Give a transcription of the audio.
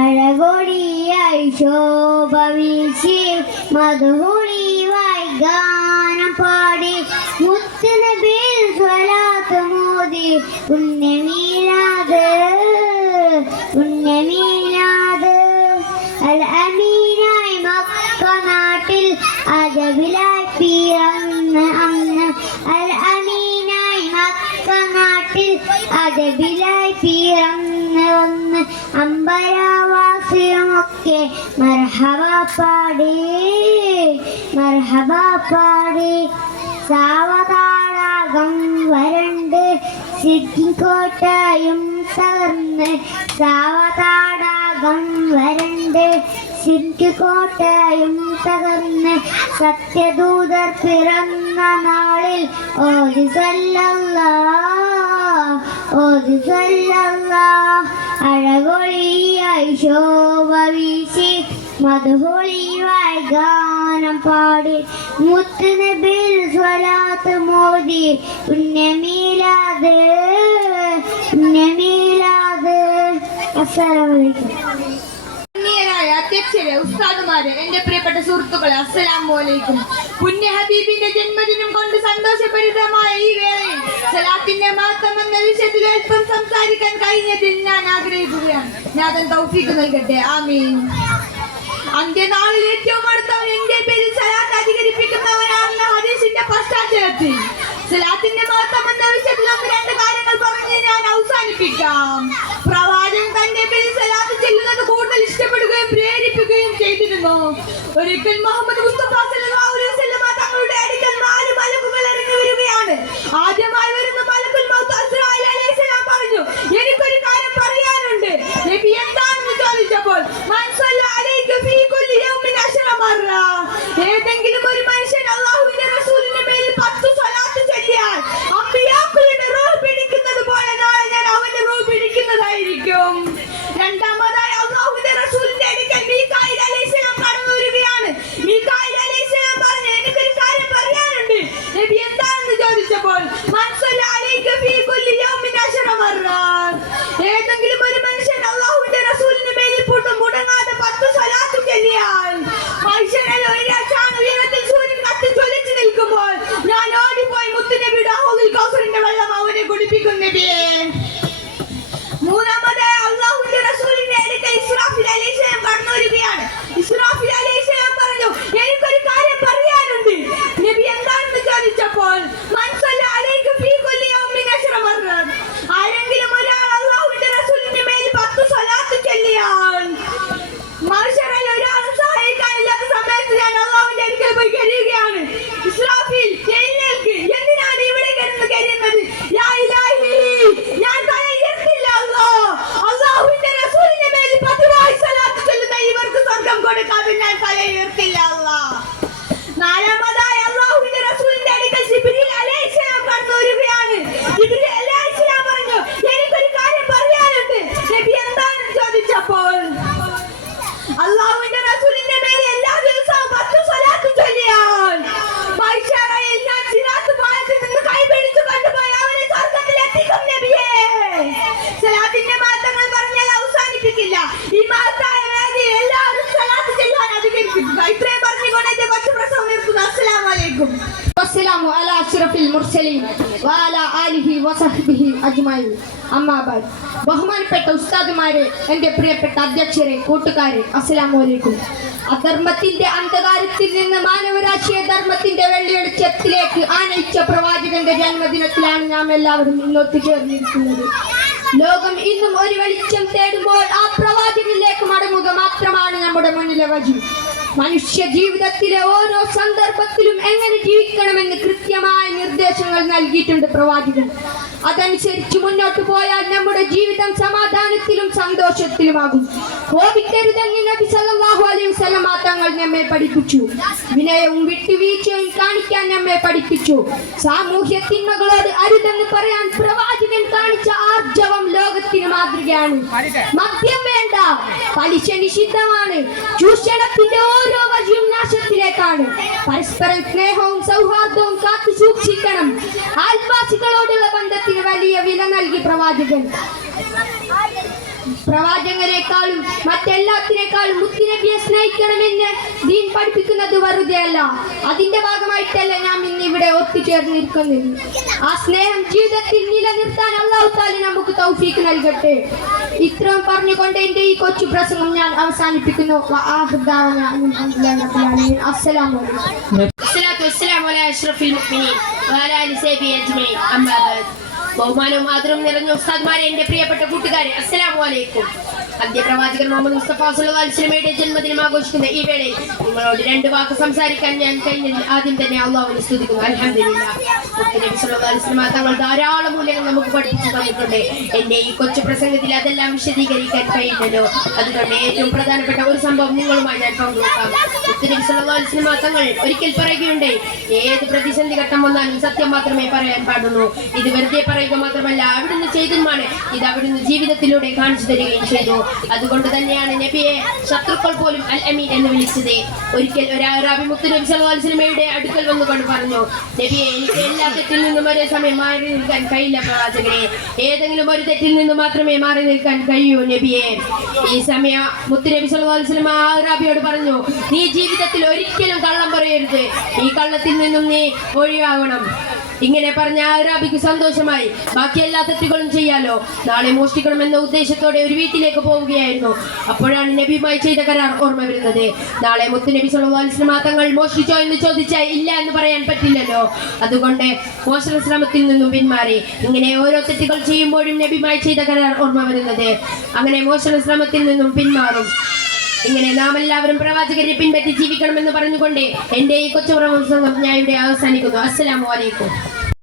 അഴകൊടിയായി ശോഭ വീശി മധുഹുളിവായി ഗാനം പാടി മുത്തുനബിയിൽ സ്വലാത്ത് മോദി പുണ്യമീലാദ് പുണ്യമീലാദ് അൽ അമീനായി മക്ക നാട്ടിൽ അജബിലായി പിറന്ന് അന്ന് അൽ അമീനായി മക്ക നാട്ടിൽ അജബിലായി പിറന്ന് വന്ന് അമ്പലവാസിയുമൊക്കെ മർഹബ പാടി മർഹബ പാടി സാവതാളകം വരണ്ട് സിദ്ധിക്കോട്ടയും തകർന്ന് സാവതാളകം വരണ്ട് സിദ്ധിക്കോട്ടയും തകർന്ന് സത്യദൂതർ പിറന്ന നാളിൽ ഓതി സല്ലല്ലാഹ് ഓതി സല്ലല്ലാഹ് അഴകൊളിയായി ശോഭ വീശി മധുഹുളിവായി ഗാനം പാടി മുത്തുനബിയിൽ സ്വലാത്ത് മോദി പുണ്യമീലാദ് പുണ്യമീലാദ്. അസ്സലാമു അലൈക്കും. അധ്യക്ഷരെ, ഉസ്താദുമാരെ, എന്റെ പ്രിയപ്പെട്ട സുഹൃത്തുക്കളെ, അസ്സലാമു അലൈക്കും. പുണ്യ ഹബീബിന്റെ ജന്മദിനം കൊണ്ട് സന്തോഷഭരിതമായ ഈ വേളയിൽ സലാത്തിന്റെ മഹത്വം എന്ന വിഷയത്തിൽ അല്പം സംസാരിക്കാൻ കഴിഞ്ഞതിൽ ഞാൻ ആഗ്രഹിക്കുകയാണ്. നാഥൻ തൗഫീഖ് നൽകട്ടെ. ആമീൻ. അന്ത്യനാളിൽ ഏറ്റവും അടുത്തവൻ എന്റെ പേരിൽ സലാത്ത് അധികരിപ്പിക്കുന്നവരാണെന്ന ഹദീസിന്റെ പശ്ചാത്തലത്തിൽ സലാത്തിന്റെ മഹത്വം എന്ന വിഷയത്തിൽ ഒന്ന് രണ്ട് കാര്യങ്ങൾ പറഞ്ഞ് ഞാൻ അവസാനിപ്പിക്കാം. പ്രവാചകൻ തന്റെ പേരിൽ സലാത്ത് ചെല്ലുന്നത് കൂടുതൽ ഇഷ്ടപ്പെടുകയും പ്രേരിപ്പിക്കുകയും ചെയ്തിരുന്നു. ഒരിക്കൽ മുഹമ്മദ് മുസ്തഫ സല്ലല്ലാഹു അലൈഹി വസല്ലം തങ്ങളുടെ അടുക്കൽ 4 മലക്കുകൾ ഇറങ്ങി വരികയാണ്. ആദ്യമായി വരുന്ന മലക്കുൽ മൗത്ത് അസ്റായിൽ അലൈഹിസ്സലാം പറഞ്ഞു, എനിക്കൊരു കാര്യം പറയാനുണ്ട്. നബി എന്താണെന്ന് ചോദിച്ചപ്പോൾ മൻ സല്ല അലൈക ഫീ കുല്ലി യൗമിൻ 10 മറ, ഏതെങ്കിലും ഒരു മനുഷ്യൻ അല്ലാഹുവിന്റെ റസൂലിന്റെ മേൽ 10 സ്വലാത്ത് ചൊല്ലിയാൽ അമ്പിയാക്കളുടെ റൂഹ് പിടിക്കുന്നത് പോലെ നാളെ ഞാൻ അവന്റെ റൂഹ് പിടിക്കുന്നതായിരിക്കും. രണ്ടാമതായി അല്ലാഹുവിന്റെ റസൂലിന്റെ അടുക്കൽ മീകായിൽ അലൈഹിസ്സലാം കടന്നു വരികയാണ്. മീകായിൽ അലൈഹിസ്സലാം പറഞ്ഞു, എനിക്കൊരു കാര്യം പറയാനുണ്ട്. നബി എന്താണെന്ന് ചോദിച്ചപ്പോൾ മൻ സല്ല അലൈക ഫീ കുല്ലി യൗമിൻ 10 മറ, ഏതെങ്കിലും ഒരു മനുഷ്യൻ അല്ലാഹുവിന്റെ റസൂലിന്റെ മേൽ മുടങ്ങാതെ 10 സ്വലാത്ത് ചൊല്ലിയാൽ ഉയരത്തിൽ സൂര്യൻ കത്തി ജ്വലിച്ചു നിൽക്കുമ്പോൾ ഞാൻ ഓടിപ്പോയി മുത്തുനബിയുടെ ഹൗദിൽ കൗസറിന്റെ വെള്ളം അവനെ കുടിപ്പിക്കും നബിയെ. മൂന്നാമതായി അല്ലാഹുവിന്റെ റസൂലിന്റെ അടുക്കൽ ഇസ്രാഫീൽ അലൈഹിസ്സലാം കടന്നു വരികയാണ്. ഇസ്രാഫീൽ അലൈഹിസ്സലാം പറഞ്ഞു, എനിക്കൊരു കാര്യം പറയാനുണ്ട്. നബി എന്താണെന്ന് ചോദിച്ചപ്പോൾ മൻ സല്ല അലൈക ഫീ കുല്ലി യൗമിൻ 10 മറ, ആരെങ്കിലും ഒരാൾ അല്ലാഹുവിന്റെ റസൂലിന്റെ മേൽ 10 സ്വലാത്ത് ചൊല്ലിയാൽ മഹ്ശറിൽ ഒരാൾ സഹായിക്കാനില്ലാത്ത സമയത്ത് ഞാൻ അല്ലാഹുവിന്റെ അടുക്കൽ പോയി കരയുകയാണ്. ഇസ്രാഫീൽ എഴുന്നേൽക്ക്, എന്തിനാണ് ഇവിടെ കിടന്ന് കരയുന്നത്? യാ ഇലാഹി, ഞാൻ തല ഉയർത്തില്ല അല്ലാഹ്. അല്ലാഹുവിന്റെ റസൂലിന്റെ മേൽ 10 സ്വലാത്ത് ചൊല്ലുന്ന ഇവർക്ക് സ്വർഗ്ഗം കൊടുക്കാതെ ഞാൻ തല ഉയർത്തില്ല അല്ലാഹ്. നാലാമതായി അല്ലാഹുവിന്റെ റസൂലിന്റെ അടുക്കൽ ജിബ്രീൽ അലൈഹിസ്സലാം കടന്നു വരികയാണ്. ജിബ്രീൽ അലൈഹിസ്സലാം പറഞ്ഞു, എനിക്കൊരു കാര്യം പറയാനുണ്ട്. നബി എന്താണെന്ന് ചോദിച്ചപ്പോൾ അല്ലാഹുവിന്റെ റസൂലിന്റെ മേൽ എല്ലാ ദിവസവും 10 സ്വലാത്ത് ചൊല്ലിയാൽ മഹ്ശറിൽ ഞാൻ സിറാത്ത് പാലത്തിൽ നിന്ന് കൈപിടിച്ചു കൊണ്ടുപോയി അവനെ സ്വർഗ്ഗത്തിൽ എത്തിക്കും നബിയേ. സലാത്തിന്റെ മഹത്വങ്ങൾ പറഞ്ഞാൽ അവസാനിപ്പിക്കില്ല. ഈ മഹത്തായ വേദിയിൽ എല്ലാവരും സലാത്ത് ചൊല്ലാൻ അധികരിപ്പിക്കുക. ഇത്രയും പറഞ്ഞുകൊണ്ട് എന്റെ കൊച്ചു പ്രസംഗം നിർത്തുന്നു. അസ്സലാമു അലൈക്കും. വസ്സലാമു അലാ അഷ്റഫിൽ മുർസലീൻ വഅലാ ആലിഹി വസഹ്ബിഹി അജ്മഈൻ. അമ്മാ ബഅദ്. ബഹുമാനപ്പെട്ട ഉസ്താദുമാരെ, എന്റെ പ്രിയപ്പെട്ട അധ്യക്ഷരെ, കൂട്ടുകാരെ, അസ്സലാമു അലൈക്കും. അധർമ്മത്തിന്റെ അന്ധകാരത്തിൽ നിന്ന് മാനവരാശിയെ ധർമ്മത്തിന്റെ വെള്ളിയെളിച്ചത്തിലേക്ക് ആനയിച്ച പ്രവാചകന്റെ ജന്മദിനത്തിലാണ് നാം എല്ലാവരും ഇന്ന് ഒത്തുചേർന്നിരിക്കുന്നത്. ലോകം ഇന്നും ഒരു വെളിച്ചം തേടുമ്പോൾ ആ പ്രവാചകനിലേക്ക് മടങ്ങുക മാത്രമാണ് നമ്മുടെ മുന്നിലെ വഴി. മനുഷ്യ ജീവിതത്തിലെ ഓരോ സന്ദർഭത്തിലും എങ്ങനെ ജീവിക്കണമെന്ന് കൃത്യമായ നിർദ്ദേശങ്ങൾ നൽകിയിട്ടുണ്ട് പ്രവാചകൻ. അതനുസരിച്ച് മുന്നോട്ട് പോയാൽ നമ്മുടെ ജീവിതം സമാധാനത്തിലും സന്തോഷത്തിലുമാകും. കോപിക്കരുതെന്ന് നബി സല്ലല്ലാഹു അലൈഹി വസല്ലം തങ്ങൾ നമ്മെ പഠിപ്പിച്ചു. വിനയവും വിട്ടുവീഴ്ചയും കാണിക്കാൻ നമ്മെ പഠിപ്പിച്ചു. സാമൂഹ്യ തിന്മകളോട് അരുതെന്ന് പറയാൻ പ്രവാചകൻ കാണിച്ച ആർജവം ലോകത്തിന് മാതൃകയാണ്. മദ്യം വേണ്ട, പലിശ നിഷിദ്ധമാണ്. ചൂഷണത്തിന്റെ ഓരോ വഴിയും നാശത്തിലേക്കാണ്. പരസ്പരം സ്നേഹവും സൗഹാർദ്ദവും കാത്തു സൂക്ഷിക്കണം. ആൽവാസികളോടുള്ള ബന്ധത്തിന് വലിയ വില നൽകി പ്രവാചകൻ. പ്രവാചകരെക്കാളും മറ്റെല്ലാത്തിനേക്കാളും മുത്തുനബിയെ സ്നേഹിക്കണമെന്ന് ദീൻ പഠിപ്പിക്കുന്നത് വെറുതെയല്ല. അതിന്റെ ഭാഗമായിട്ടല്ല നാം ഇന്ന് ഇവിടെ ഒത്തുചേർന്നിരിക്കുന്നത്. ആ സ്നേഹം ജീവിതത്തിൽ നിലനിർത്താൻ അല്ലാഹു തആല നമുക്ക് തൗഫീഖ് നൽകട്ടെ. ഇത്രയും പറഞ്ഞുകൊണ്ട് എന്റെ ഈ കൊച്ചു പ്രസംഗം ഞാൻ അവസാനിപ്പിക്കുന്നു. അസ്സലാമു അലൈക്കും. ബഹുമാനവും ആദരവും നിറഞ്ഞ ഉസ്താദ്മാരെ, എന്റെ പ്രിയപ്പെട്ട കൂട്ടുകാരെ, അസ്സലാമു അലൈക്കും. അന്ത്യപ്രവാചകൻ മുഹമ്മദ് മുസ്തഫ സ്വല്ലല്ലാഹു അലൈഹി വസല്ലമയുടെ ജന്മദിനം ആഘോഷിക്കുന്ന ഈ വേളയിൽ നിങ്ങളോട് രണ്ട് വാക്ക് സംസാരിക്കാൻ ഞാൻ കഴിഞ്ഞതിൽ ആദ്യം തന്നെ അല്ലാഹുവിനെ സ്തുതിക്കുന്നു. അൽഹംദുലില്ലാഹ്. നബി സ്വല്ലല്ലാഹു അലൈഹി വസല്ലമ തങ്ങൾ ധാരാളം മൂല്യങ്ങൾ നമുക്ക് പഠിപ്പിച്ചു തന്നിട്ടുണ്ട്. എന്റെ ഈ കൊച്ചു പ്രസംഗത്തിൽ അതെല്ലാം വിശദീകരിക്കാൻ കഴിയില്ലല്ലോ. അതുകൊണ്ട് ഏറ്റവും പ്രധാനപ്പെട്ട ഒരു സംഭവം നിങ്ങളുമായി ഞാൻ പങ്കുവെക്കാം. നബി സ്വല്ലല്ലാഹു അലൈഹി വസല്ലമ തങ്ങൾ ഒരിക്കൽ പറയുകയുണ്ട്, ഏത് പ്രതിസന്ധി ഘട്ടം വന്നാലും സത്യം മാത്രമേ പറയാൻ പാടുള്ളൂ. ഇത് വെറുതെ പറയുക മാത്രമല്ല, അവിടുന്ന് ചെയ്തതുമാണ്. ഇത് അവിടുന്ന് ജീവിതത്തിലൂടെ കാണിച്ചു തരികയും ചെയ്തു. അതുകൊണ്ട് തന്നെയാണ് നബിയെ ശത്രുക്കൾ പോലും അൽ അമീൻ എന്ന് വിളിച്ചത്. ഒരിക്കൽ ഒരു അറാബി മുത്ത് നബി സല്ലല്ലാഹു അലൈഹി വസല്ലമയുടെ അടുക്കൽ വന്നുകൊണ്ട് പറഞ്ഞു, നബിയെ, എനിക്ക് എല്ലാ തെറ്റിൽ നിന്നും ഒരേ സമയം മാറി നിൽക്കാൻ കഴിയില്ല പ്രവാചകരെ. ഏതെങ്കിലും ഒരു തെറ്റിൽ നിന്ന് മാത്രമേ മാറി നിൽക്കാൻ കഴിയൂ നബിയെ. ഈ സമയം മുത്ത് നബി സല്ലല്ലാഹു അലൈഹി വസല്ലമ ആ അറാബിയോട് പറഞ്ഞു, നീ ജീവിതത്തിൽ ഒരിക്കലും കള്ളം പറയരുത്. ഈ കള്ളത്തിൽ നിന്നും നീ ഒഴിവാകണം. ഇങ്ങനെ പറഞ്ഞ അറാബിക്ക് സന്തോഷമായി. ബാക്കി എല്ലാ തെറ്റുകളും ചെയ്യാലോ. നാളെ മോഷ്ടിക്കണമെന്ന ഉദ്ദേശത്തോടെ ഒരു വീട്ടിലേക്ക് പോവുകയായിരുന്നു. അപ്പോഴാണ് നബിയുമായി ചെയ്ത കരാർ ഓർമ്മ വരുന്നത്. നാളെ മുത്ത് നബി സല്ലല്ലാഹു അലൈഹി വസല്ലമ തങ്ങൾ മോഷ്ടിച്ചോ എന്ന് ചോദിച്ചാൽ ഇല്ല എന്ന് പറയാൻ പറ്റില്ലല്ലോ. അതുകൊണ്ട് മോഷണ ശ്രമത്തിൽ നിന്നും പിന്മാറി. ഇങ്ങനെ ഓരോ തെറ്റുകൾ ചെയ്യുമ്പോഴും നബിയുമായി ചെയ്ത കരാർ ഓർമ്മ വരുന്നത്. അങ്ങനെ മോഷണ ശ്രമത്തിൽ നിന്നും പിന്മാറും. ഇങ്ങനെ നാം എല്ലാവരും പ്രവാചകരെ പിൻപറ്റി ജീവിക്കണമെന്ന് പറഞ്ഞുകൊണ്ട് എന്റെ ഈ കൊച്ചു പ്രസംഗം ഞാൻ ഇവിടെ അവസാനിക്കുന്നു. അസ്സലാമു അലൈക്കും.